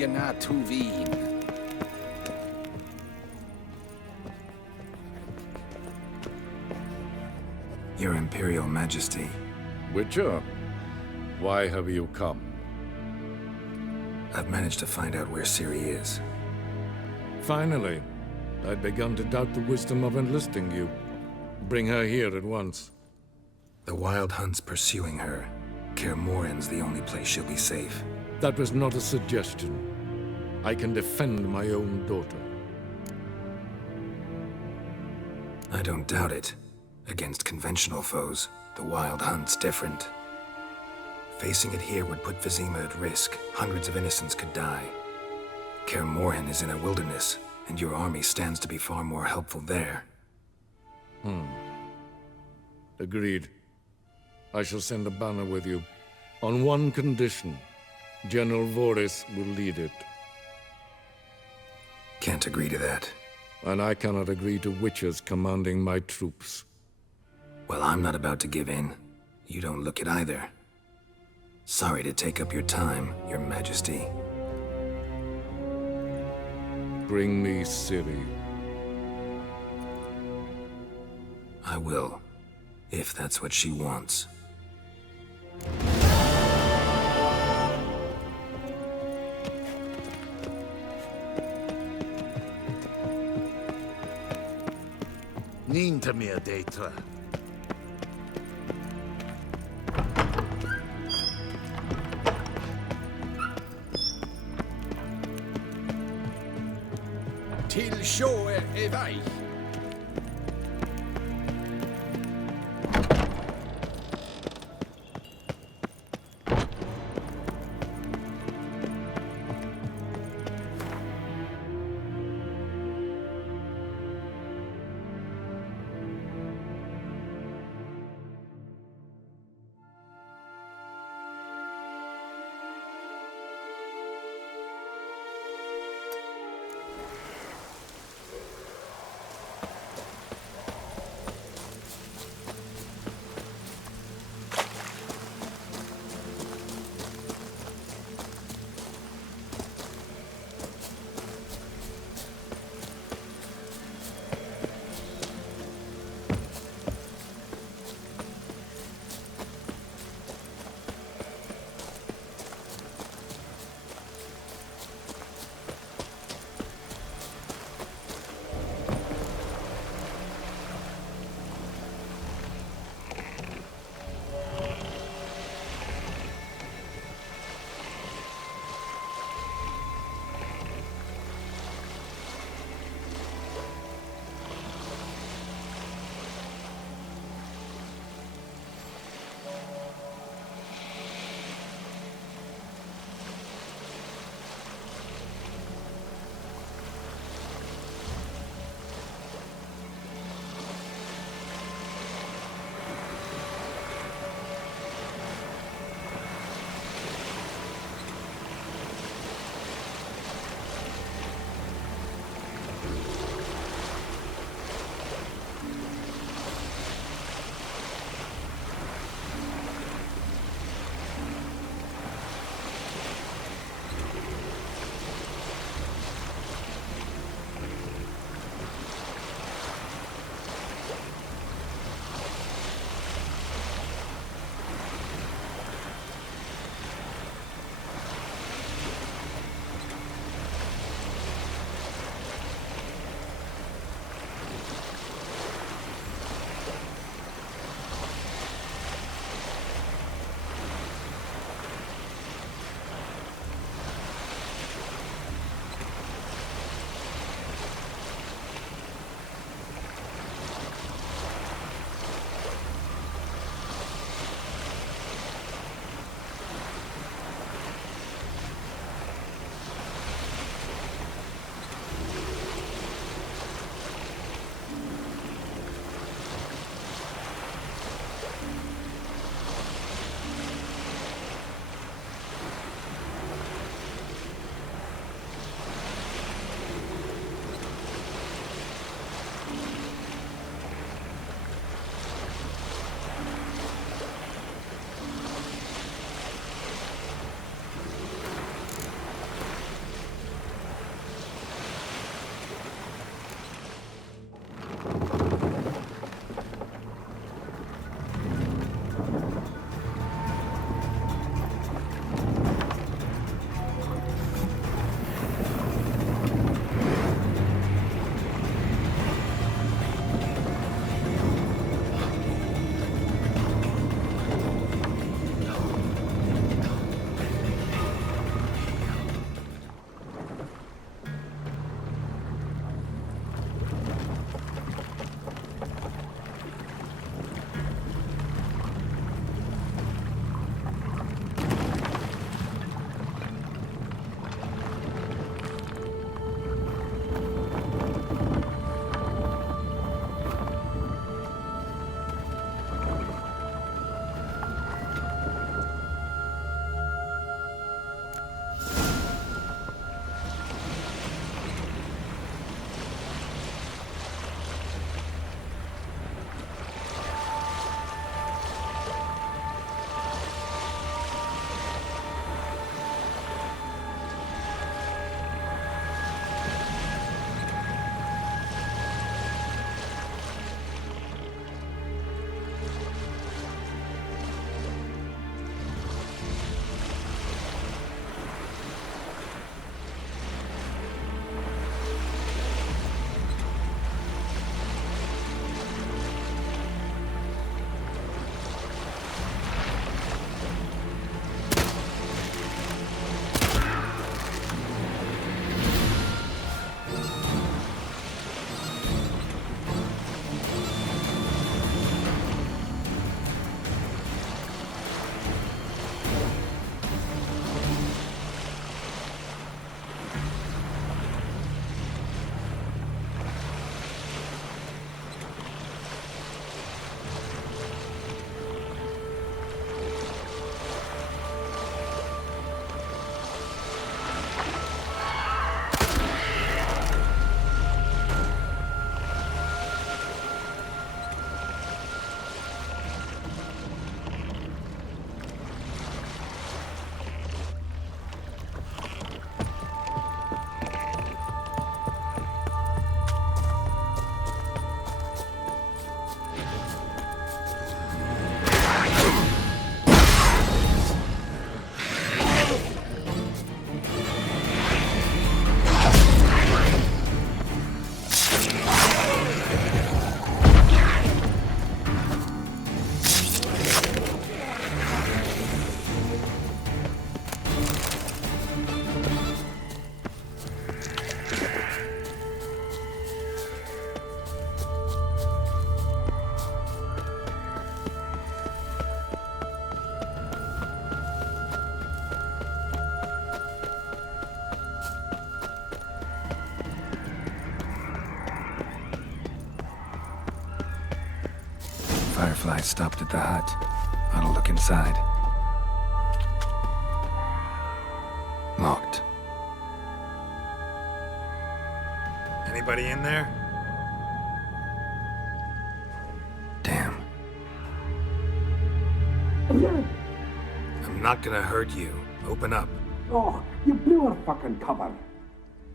Ilgena Tuvin. Your Imperial Majesty. Witcher, why have you come? I've managed to find out where Ciri is. Finally. I'd begun to doubt the wisdom of enlisting you. Bring her here at once. The Wild Hunt's pursuing her. Kaer Morhen's the only place she'll be safe. That was not a suggestion. I can defend my own daughter. I don't doubt it. Against conventional foes, the Wild Hunt's different. Facing it here would put Vizima at risk. Hundreds of innocents could die. Kaer Morhen is in a wilderness, and your army stands to be far more helpful there. Agreed. I shall send a banner with you. On one condition. General Voris will lead it. Can't agree to that. And I cannot agree to Witchers commanding my troops. Well, I'm not about to give in. You don't look it either. Sorry to take up your time, Your Majesty. Bring me Ciri. I will, if that's what she wants. Ninta mir deitra. Till sjå är väg. Firefly stopped at the hut. I'll look inside. Locked. Anybody in there? Damn. I'm not gonna hurt you. Open up. Oh, you blew our fucking cover.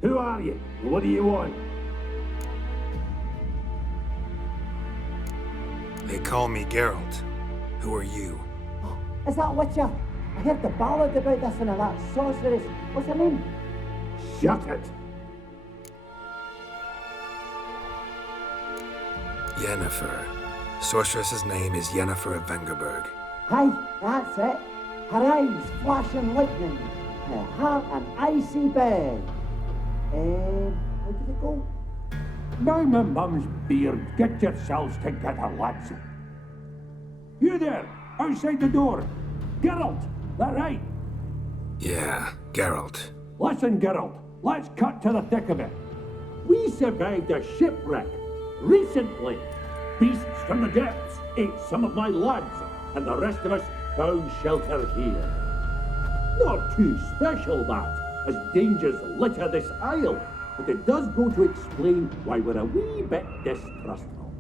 Who are you? What do you want? They call me Geralt. Who are you? Is that Witcher? I heard the ballad about this and that sorceress. What's her name? Shut it. Yennefer. Sorceress's name is Yennefer of Vengerberg. Aye, that's it. Her eyes flashing lightning. Her heart an icy bed. How did it go? By my mum's beard, get yourselves together, lads. You there, outside the door. Geralt, that right? Yeah, Geralt. Listen, Geralt, let's cut to the thick of it. We survived a shipwreck recently. Beasts from the depths ate some of my lads, and the rest of us found shelter here. Not too special, that, as dangers litter this isle, but it does go to explain why we're a wee bit distrustful.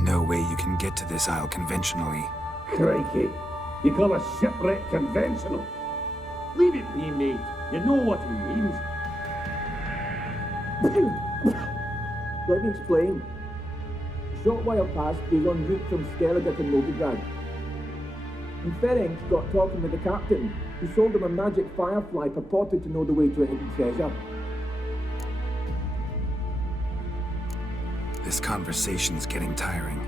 No way you can get to this isle conventionally. Crikey, you call a shipwreck conventional? Leave it be, mate. You know what he means. Let me explain. A short while past, we were en route from Skellige to Novigrad. And Ferenc got talking with the captain, who sold him a magic firefly purported to know the way to a hidden treasure. This conversation's getting tiring.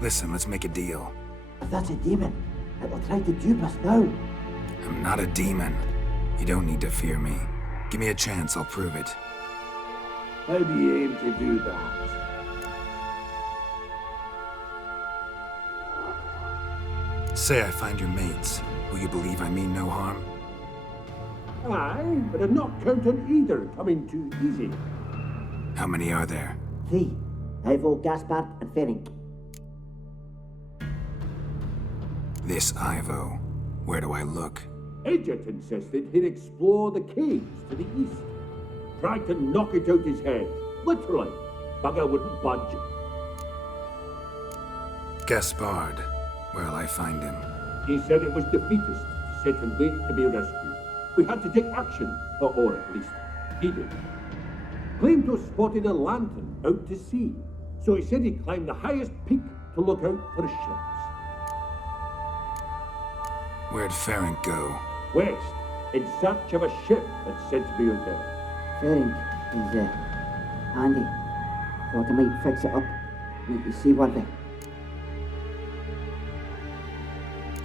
Listen, let's make a deal. If that's a demon, it will try to dupe us now. I'm not a demon. You don't need to fear me. Give me a chance, I'll prove it. How do you aim to do that? Say I find your mates. Will you believe I mean no harm? Aye, but I'm not counting either coming too easy. How many are there? 3. Ivo, Gaspard, and Ferenc. This Ivo. Where do I look? Edget insisted he'd explore the caves to the east. Tried to knock it out his head. Literally. Bugger wouldn't budge. Gaspard. Where'll I find him? He said it was defeatist to sit and wait to be rescued. We had to take action, or at least he did. Claimed to have spotted a lantern out to sea, so he said he'd climb the highest peak to look out for ships. Where'd Ferenc go? West, in search of a ship that's said to be out there. Ferenc is handy. Thought I might fix it up. Make you seaworthy.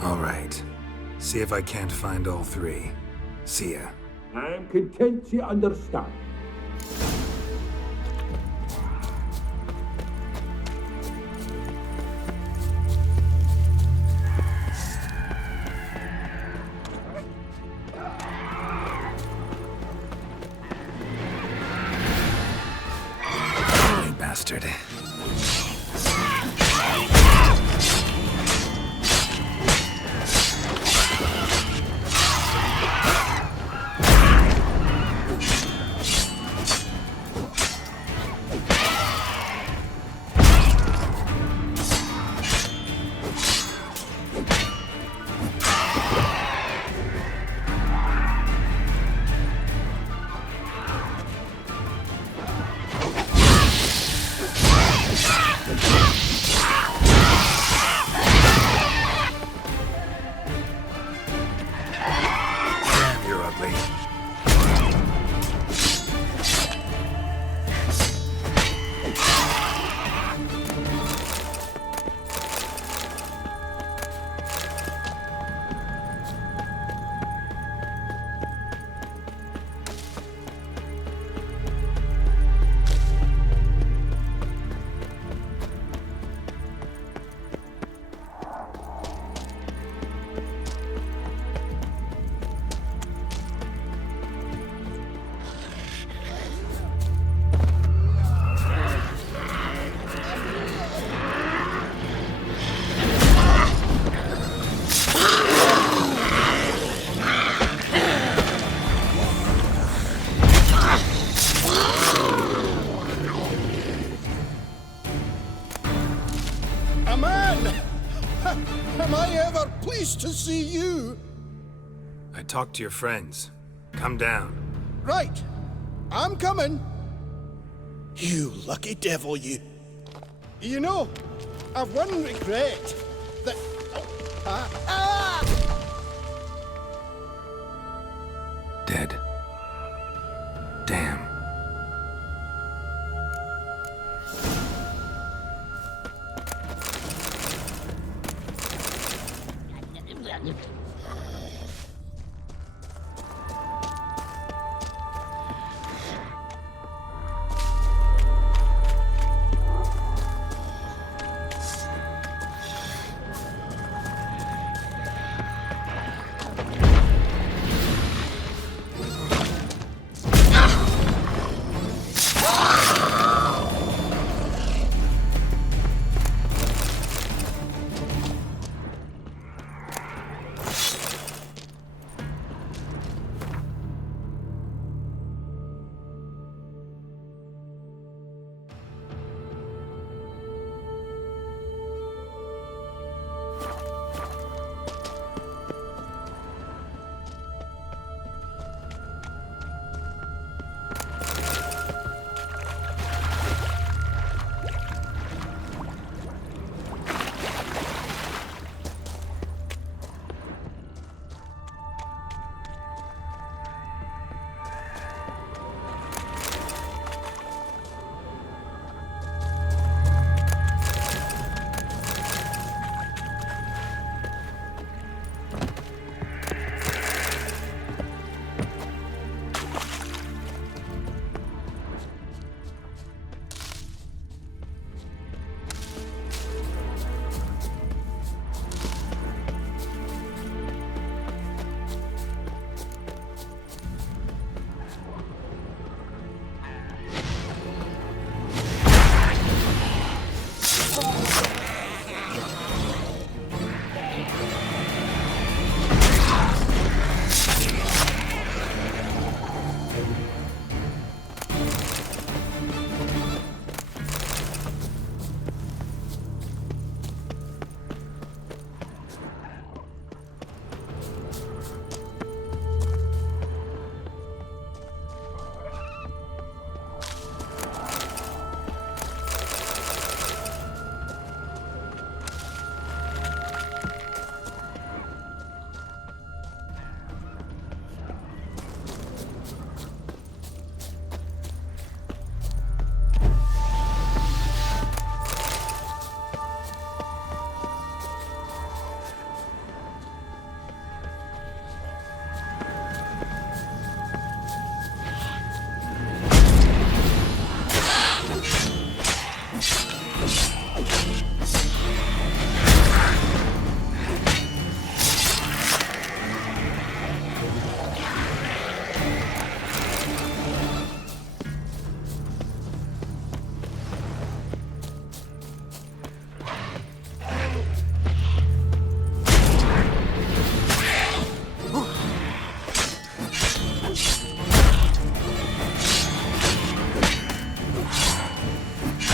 All right. See if I can't find all 3. See ya. I am content to understand. You bastard. nice to see you. I talked to your friends. Come down. Right. I'm coming. You lucky devil, you. You know, I've one regret. That... Dead. Damn.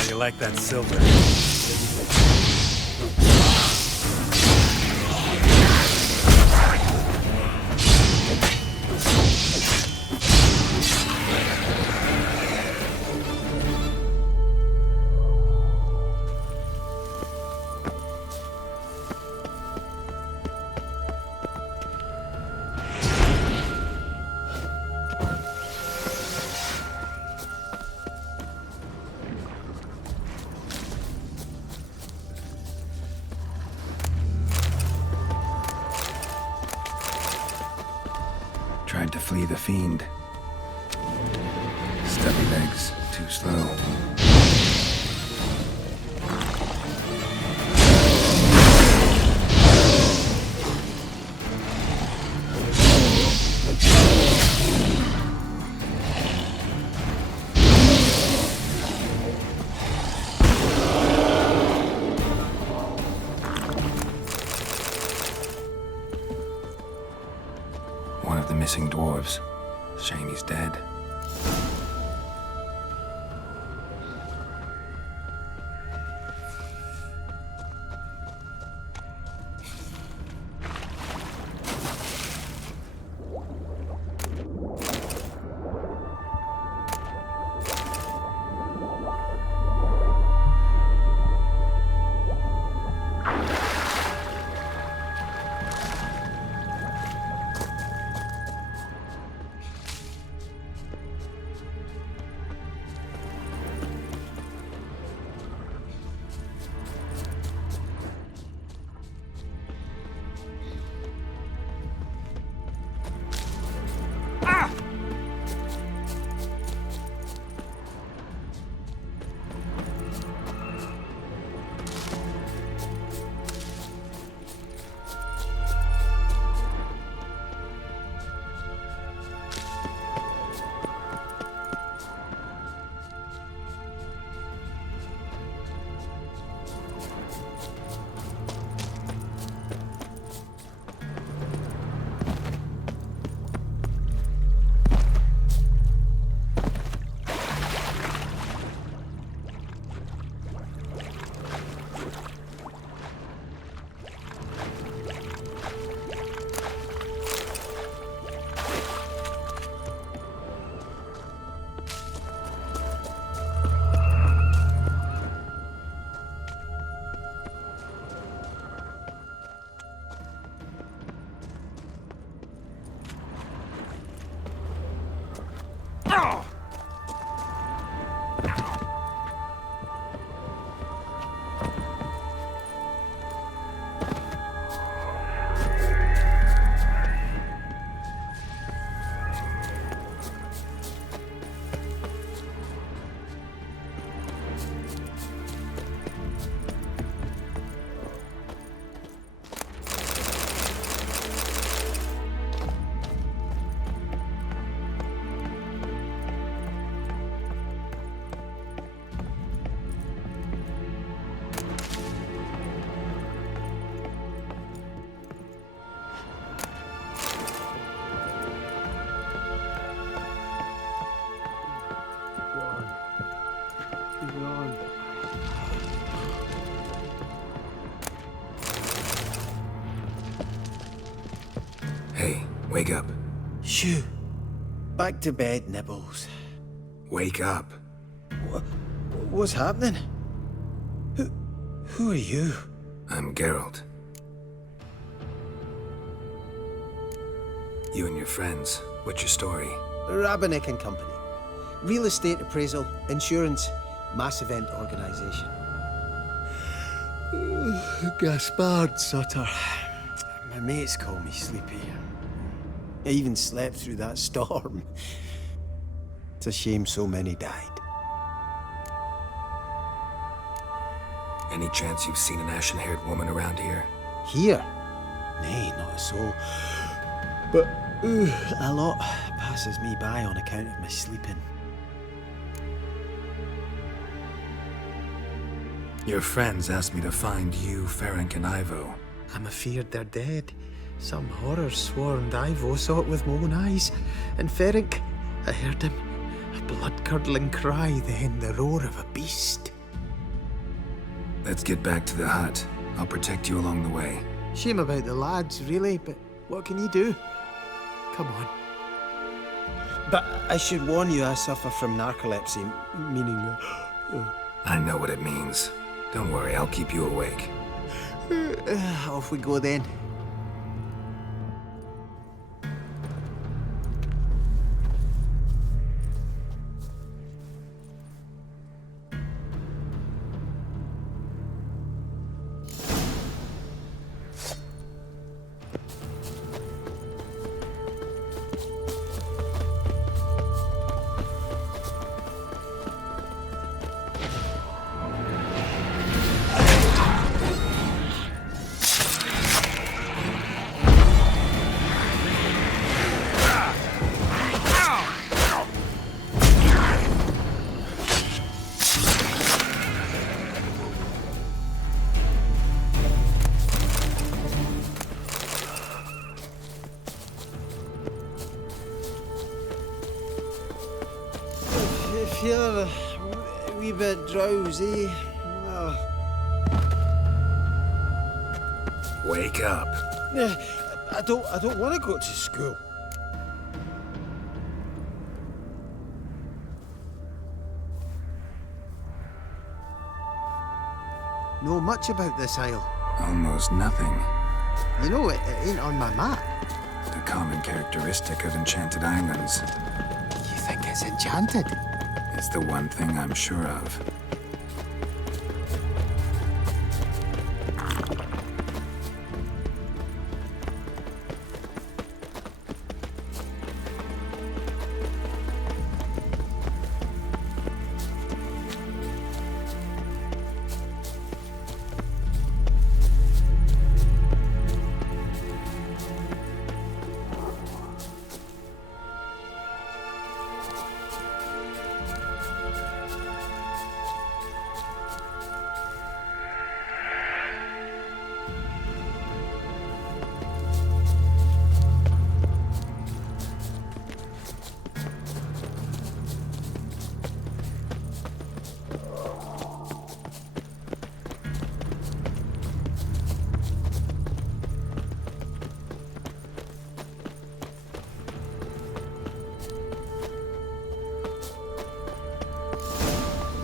You like that silver? Tried to flee the fiend. Stubby legs, too slow. One of the missing dwarves. Shame he's dead. Wake up. Shoo. Back to bed, Nibbles. Wake up. What's happening? Who are you? I'm Geralt. You and your friends, what's your story? Rabbinick and Company. Real estate appraisal, insurance, mass event organisation. Gaspard Sutter. My mates call me Sleepy. I even slept through that storm. It's a shame so many died. Any chance you've seen an ashen-haired woman around here? Here? Nay, not a soul. But a lot passes me by on account of my sleeping. Your friends asked me to find you, Ferenc, and Ivo. I'm afeard they're dead. Some horror-swarmed Ivo saw it with my own eyes. And Ferenc, I heard him. A blood-curdling cry, then the roar of a beast. Let's get back to the hut. I'll protect you along the way. Shame about the lads, really, but what can you do? Come on. But I should warn you, I suffer from narcolepsy, meaning... I know what it means. Don't worry, I'll keep you awake. Off we go then. Feel a wee bit drowsy. Wake up. I don't want to go to school. Know much about this isle? Almost nothing. You know, it ain't on my map. The common characteristic of enchanted islands. You think it's enchanted? It's the one thing I'm sure of.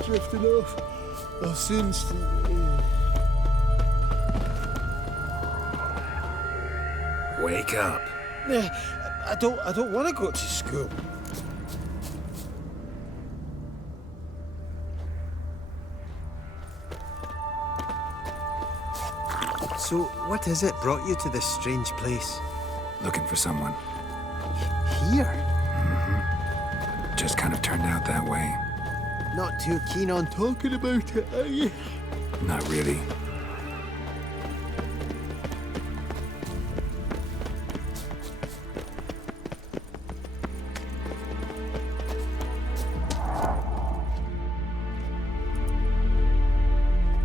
Drifting off. I'll soon Wake up. I don't want to go to school. So, what is it brought you to this strange place? Looking for someone. Here? Just kind of turned out that way. Not too keen on talking about it, are you? Not really.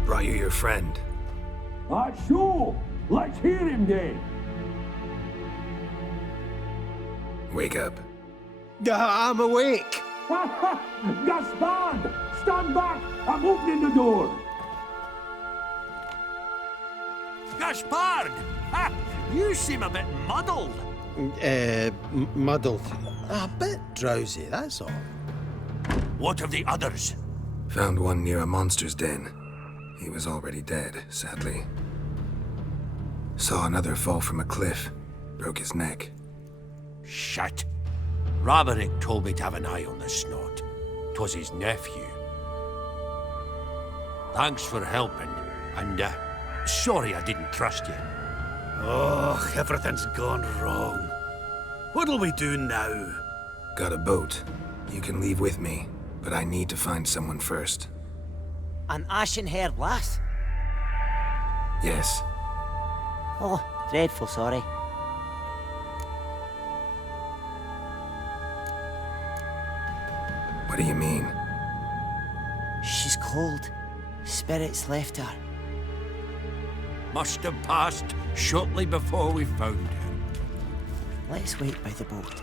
Brought you your friend. Sure. Let's hear him then. Wake up. I'm awake. Gaspard! Stand back! I'm opening the door! Gaspard! Ha! You seem a bit muddled. Muddled. A bit drowsy, that's all. What of the others? Found one near a monster's den. He was already dead, sadly. Saw another fall from a cliff. Broke his neck. Shit. Roderick told me to have an eye on the snot. 'Twas his nephew. Thanks for helping, and sorry I didn't trust you. Oh, everything's gone wrong. What'll we do now? Got a boat. You can leave with me, but I need to find someone first. An ashen-haired lass? Yes. Oh, dreadful sorry. What do you mean? She's cold. Spirits left her. Must have passed shortly before we found her. Let's wait by the boat.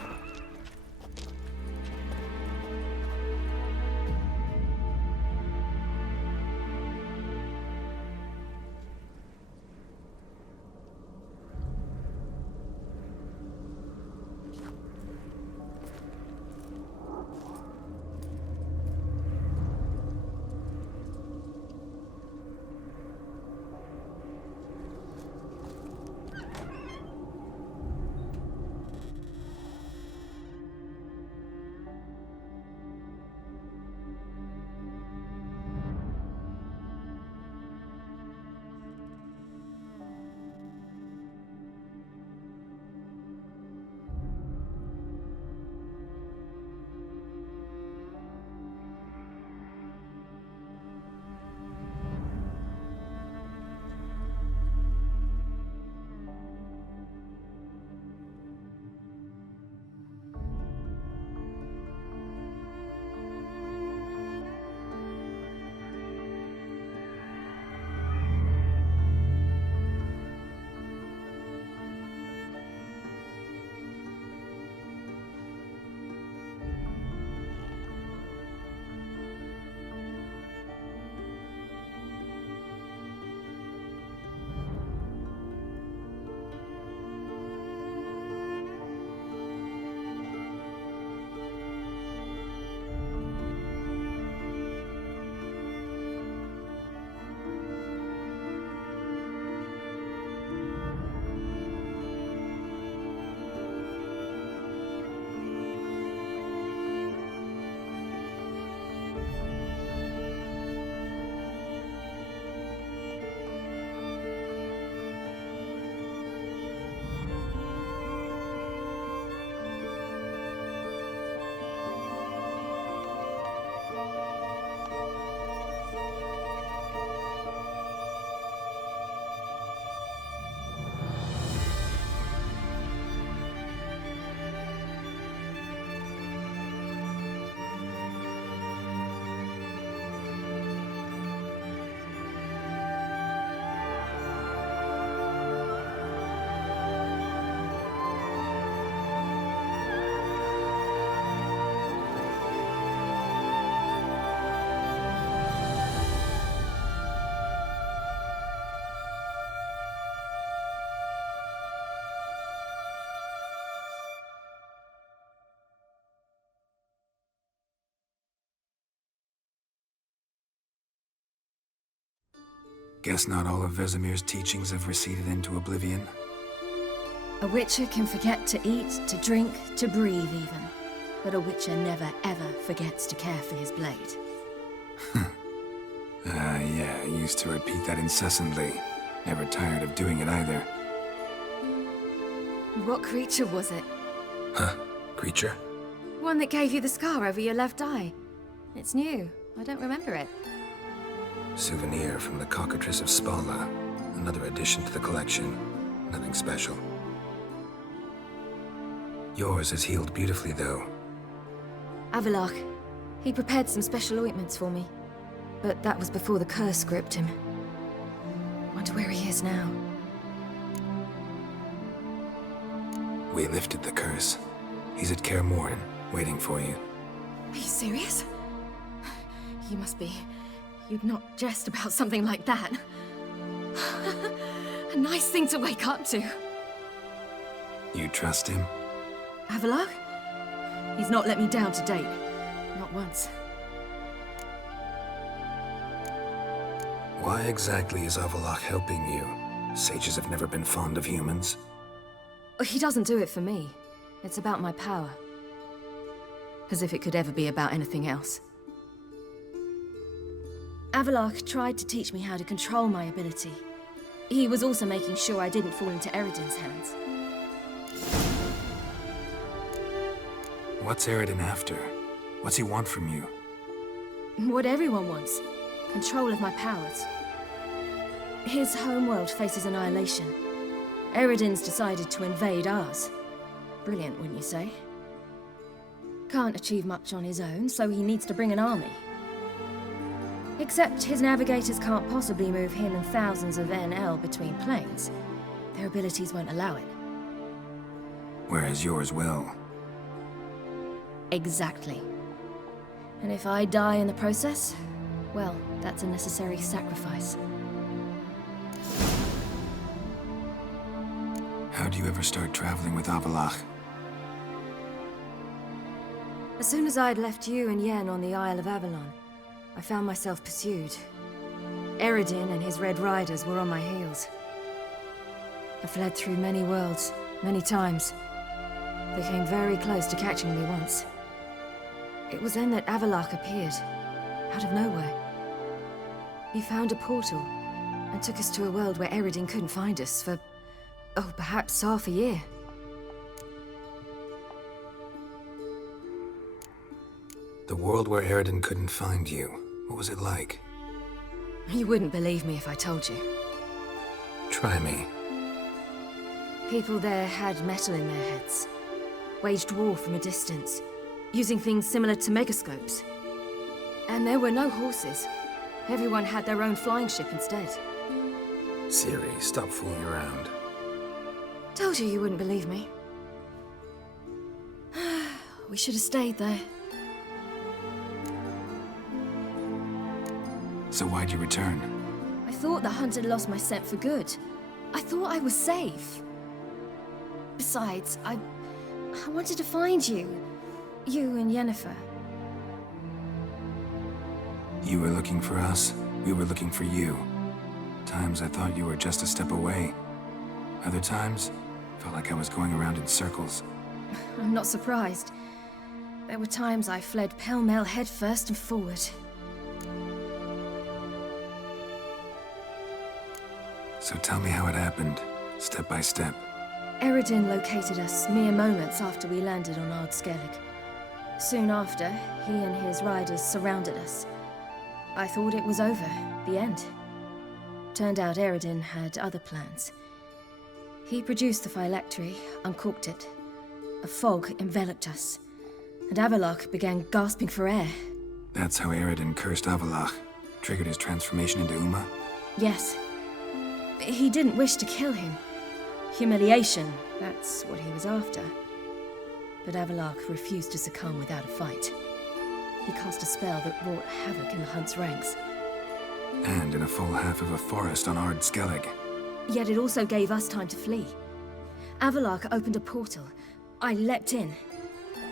Guess not all of Vesemir's teachings have receded into oblivion. A witcher can forget to eat, to drink, to breathe even. But a witcher never ever forgets to care for his blade. Yeah, I used to repeat that incessantly. Never tired of doing it either. What creature was it? Huh? Creature? One that gave you the scar over your left eye. It's new. I don't remember it. Souvenir from the Cockatrice of Spala. Another addition to the collection. Nothing special. Yours is healed beautifully, though. Avalok. He prepared some special ointments for me. But that was before the curse gripped him. Wonder where he is now. We lifted the curse. He's at Kaer Morhen, waiting for you. Are you serious? You must be. You'd not jest about something like that. A nice thing to wake up to. You trust him? Avallac'h? He's not let me down to date. Not once. Why exactly is Avallac'h helping you? Sages have never been fond of humans. He doesn't do it for me. It's about my power. As if it could ever be about anything else. Avallac'h tried to teach me how to control my ability. He was also making sure I didn't fall into Eredin's hands. What's Eredin after? What's he want from you? What everyone wants. Control of my powers. His homeworld faces annihilation. Eredin's decided to invade ours. Brilliant, wouldn't you say? Can't achieve much on his own, so he needs to bring an army. Except his navigators can't possibly move him and thousands of NL between planes. Their abilities won't allow it. Whereas yours will. Exactly. And if I die in the process, well, that's a necessary sacrifice. How do you ever start traveling with Avallac'h? As soon as I'd left you and Yen on the Isle of Avalon, I found myself pursued. Eredin and his Red Riders were on my heels. I fled through many worlds, many times. They came very close to catching me once. It was then that Avallac'h appeared, out of nowhere. He found a portal, and took us to a world where Eredin couldn't find us for, oh, perhaps half a year. The world where Eredin couldn't find you. What was it like? You wouldn't believe me if I told you. Try me. People there had metal in their heads. Waged war from a distance, using things similar to megascopes. And there were no horses. Everyone had their own flying ship instead. Ciri, stop fooling around. Told you wouldn't believe me. We should have stayed there. So why'd you return? I thought the hunt had lost my scent for good. I thought I was safe. Besides, I wanted to find you. You and Yennefer. You were looking for us, we were looking for you. Times I thought you were just a step away. Other times, felt like I was going around in circles. I'm not surprised. There were times I fled pell-mell headfirst and forward. So tell me how it happened, step by step. Eredin located us mere moments after we landed on Ard Skellig. Soon after, he and his riders surrounded us. I thought it was over, the end. Turned out Eredin had other plans. He produced the phylactery, uncorked it. A fog enveloped us, and Avallac'h began gasping for air. That's how Eredin cursed Avallac'h, triggered his transformation into Uma? Yes. He didn't wish to kill him. Humiliation, that's what he was after. But Avallac'h refused to succumb without a fight. He cast a spell that wrought havoc in the Hunt's ranks. And in a full half of a forest on Ard Skellig. Yet it also gave us time to flee. Avallac'h opened a portal. I leapt in.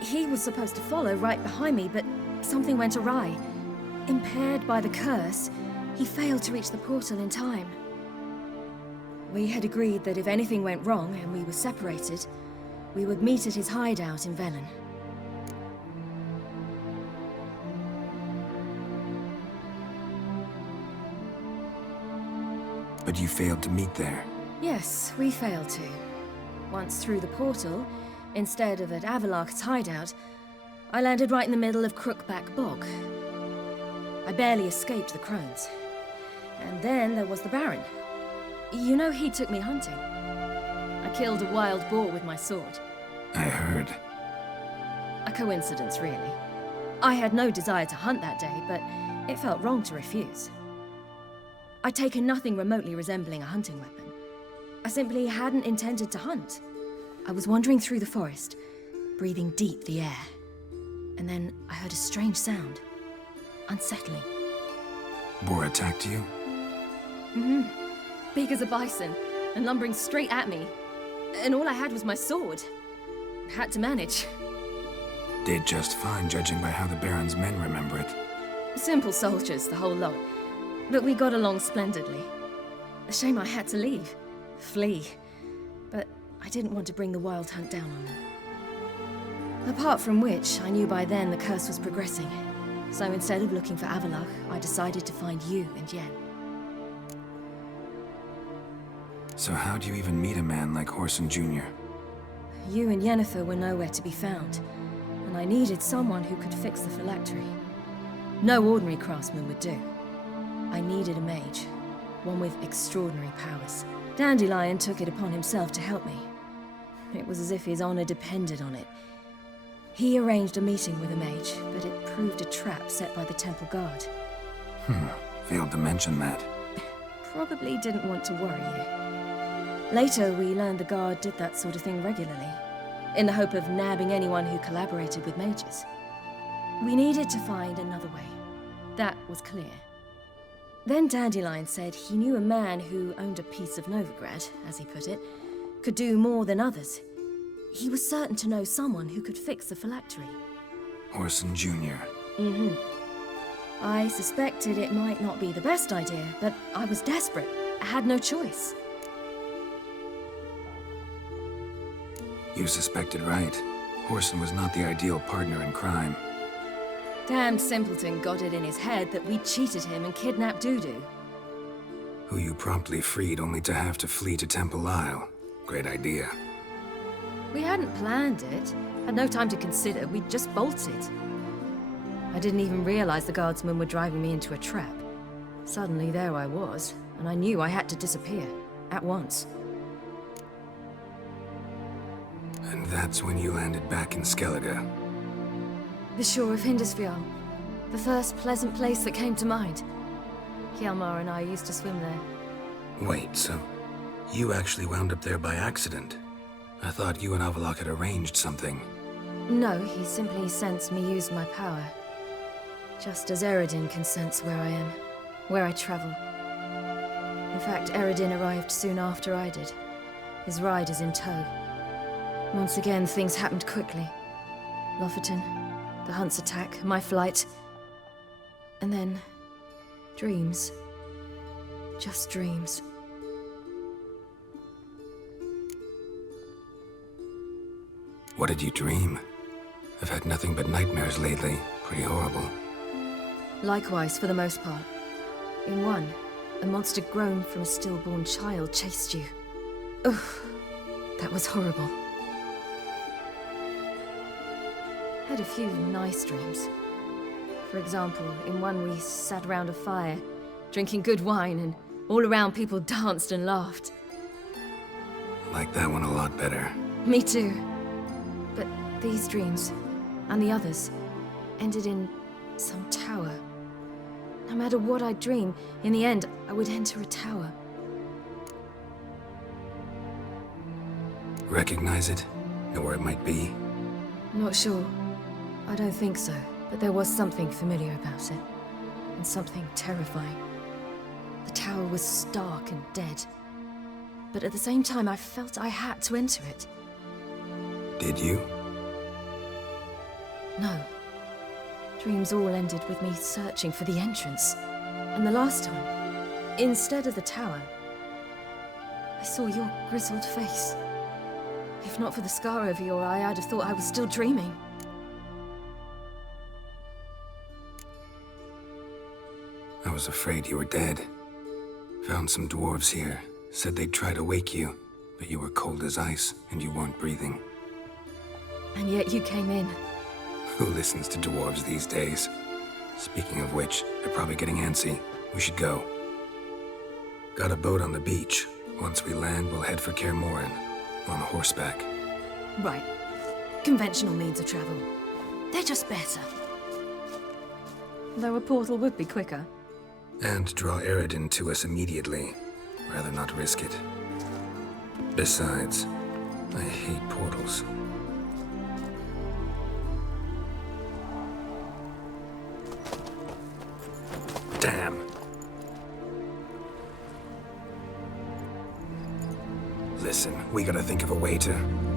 He was supposed to follow right behind me, but something went awry. Impaired by the curse, he failed to reach the portal in time. We had agreed that if anything went wrong and we were separated, we would meet at his hideout in Velen. But you failed to meet there. Yes, we failed to. Once through the portal, instead of at Avallac'h's hideout, I landed right in the middle of Crookback Bog. I barely escaped the crones. And then there was the Baron. You know, he took me hunting. I killed a wild boar with my sword. I heard. A coincidence, really. I had no desire to hunt that day, but it felt wrong to refuse. I'd taken nothing remotely resembling a hunting weapon. I simply hadn't intended to hunt. I was wandering through the forest, breathing deep the air. And then I heard a strange sound. Unsettling. Boar attacked you? Mm-hmm. Big as a bison, and lumbering straight at me. and all I had was my sword. Had to manage. Did just fine, judging by how the Baron's men remember it. Simple soldiers, the whole lot. But we got along splendidly. A shame I had to leave. Flee. But I didn't want to bring the Wild Hunt down on them. Apart from which, I knew by then the curse was progressing. So instead of looking for Avallac'h, I decided to find you and Yen. So how'd you even meet a man like Horson Jr.? You and Yennefer were nowhere to be found, and I needed someone who could fix the phylactery. No ordinary craftsman would do. I needed a mage, one with extraordinary powers. Dandelion took it upon himself to help me. It was as if his honor depended on it. He arranged a meeting with a mage, but it proved a trap set by the temple guard. Failed to mention that. Probably didn't want to worry you. Later, we learned the guard did that sort of thing regularly, in the hope of nabbing anyone who collaborated with mages. We needed to find another way. That was clear. Then Dandelion said he knew a man who owned a piece of Novigrad, as he put it, could do more than others. He was certain to know someone who could fix the phylactery. Horson Jr. I suspected it might not be the best idea, but I was desperate. I had no choice. You suspected right. Horson was not the ideal partner in crime. Damned simpleton got it in his head that we cheated him and kidnapped Dudu. Who you promptly freed only to have to flee to Temple Isle. Great idea. We hadn't planned it. Had no time to consider. We just bolted. I didn't even realize the guardsmen were driving me into a trap. Suddenly there I was, and I knew I had to disappear. At once. And that's when you landed back in Skellige. The shore of Hindisfjall. The first pleasant place that came to mind. Hjalmar and I used to swim there. Wait, so you actually wound up there by accident? I thought you and Avallac'h had arranged something. No, he simply sensed me use my power. Just as Eredin can sense where I am, where I travel. In fact, Eredin arrived soon after I did. His riders in tow. Once again, things happened quickly. Lofoten, the Hunt's attack, my flight. And then, dreams. Just dreams. What did you dream? I've had nothing but nightmares lately. Pretty horrible. Likewise, for the most part. In one, a monster grown from a stillborn child chased you. Ugh, that was horrible. Had a few nice dreams. For example, in one we sat around a fire, drinking good wine, and all around people danced and laughed. I like that one a lot better. Me too. But these dreams, and the others, ended in some tower. No matter what I dream, in the end, I would enter a tower. Recognize it? Know where it might be? Not sure. I don't think so, but there was something familiar about it. And something terrifying. The tower was stark and dead. But at the same time, I felt I had to enter it. Did you? No. Dreams all ended with me searching for the entrance. And the last time, instead of the tower, I saw your grizzled face. If not for the scar over your eye, I'd have thought I was still dreaming. I was afraid you were dead. Found some dwarves here. Said they'd try to wake you, but you were cold as ice and you weren't breathing. And yet you came in. Who listens to dwarves these days? Speaking of which, they're probably getting antsy. We should go. Got a boat on the beach. Once we land, we'll head for Kaer Morhen. On horseback. Right. Conventional means of travel. They're just better. Though a portal would be quicker. And draw Eredin to us immediately. Rather not risk it. Besides, I hate portals. Damn. Listen, we gotta think of a way to...